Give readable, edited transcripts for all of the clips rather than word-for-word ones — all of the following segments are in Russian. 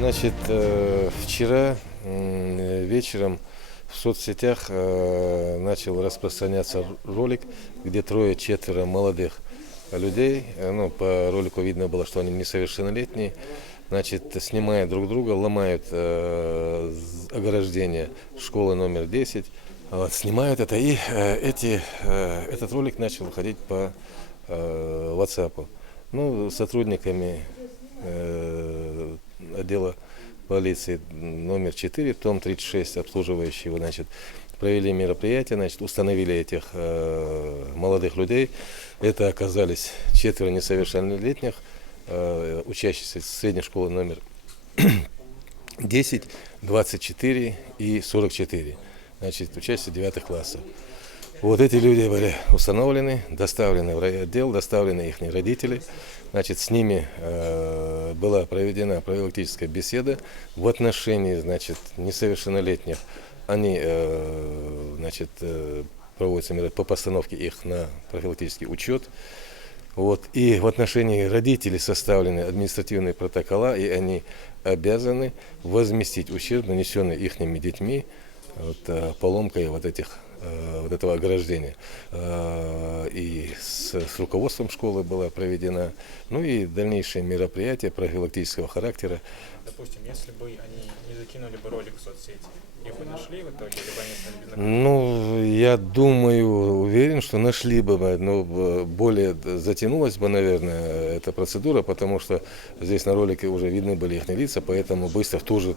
Значит, вчера вечером в соцсетях начал распространяться ролик, где трое-четверо молодых людей, ну, по ролику видно было, что они несовершеннолетние, значит, снимая друг друга, ломают ограждение школы номер 10, вот, снимают это, и этот ролик начал выходить по WhatsApp. Ну, сотрудниками отдела полиции номер 4, том 36, обслуживающего, значит, провели мероприятие, значит, установили этих молодых людей. Это оказались четверо несовершеннолетних, учащихся средней школы номер 10, 24 и 44, значит, учащиеся 9 классов. Вот эти люди были установлены, доставлены в райотдел, доставлены их родители. Значит, с ними была проведена профилактическая беседа в отношении, значит, несовершеннолетних. Они, значит, проводятся меры по постановке их на профилактический учет. Вот. И в отношении родителей составлены административные протокола, и они обязаны возместить ущерб, нанесенный их детьми вот, поломкой вот этого ограждения. И с руководством школы была проведена, ну и дальнейшие мероприятия профилактического характера. Допустим, если бы они не закинули бы ролик в соцсети, их бы нашли в итоге, либо они стали безнаказанными? Ну, я думаю, уверен, что нашли бы, но более затянулась бы, наверное, эта процедура, потому что здесь на ролике уже видны были их лица, поэтому быстро в ту же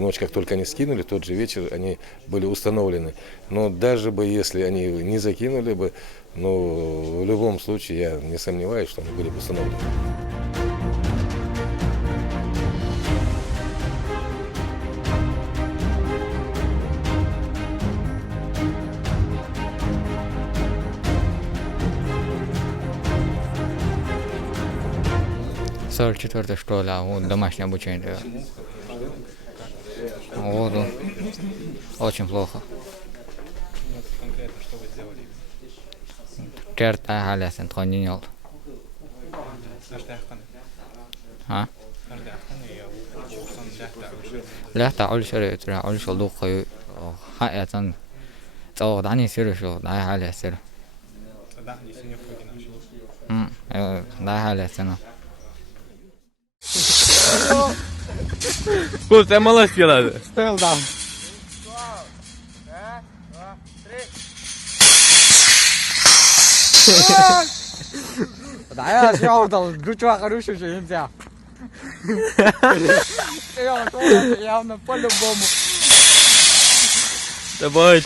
ночь, как только они скинули, тот же вечер они были установлены. Но даже бы, если они не закинули бы, но в любом случае я не сомневаюсь, что они были бы установлены. В 44-й школе, вот домашнее обучение. Вот, очень плохо. Вот конкретно что вы сделали? Керта халясын тонинел. А? Лехта олшер, олшер лухой, хаятан. То дани сиршо, дай халясыр. Дай халясын. Кул, ты молодец, надо. Стоял да. Да я съел, жучва хороший же нельзя. Явно по-любому. Давай.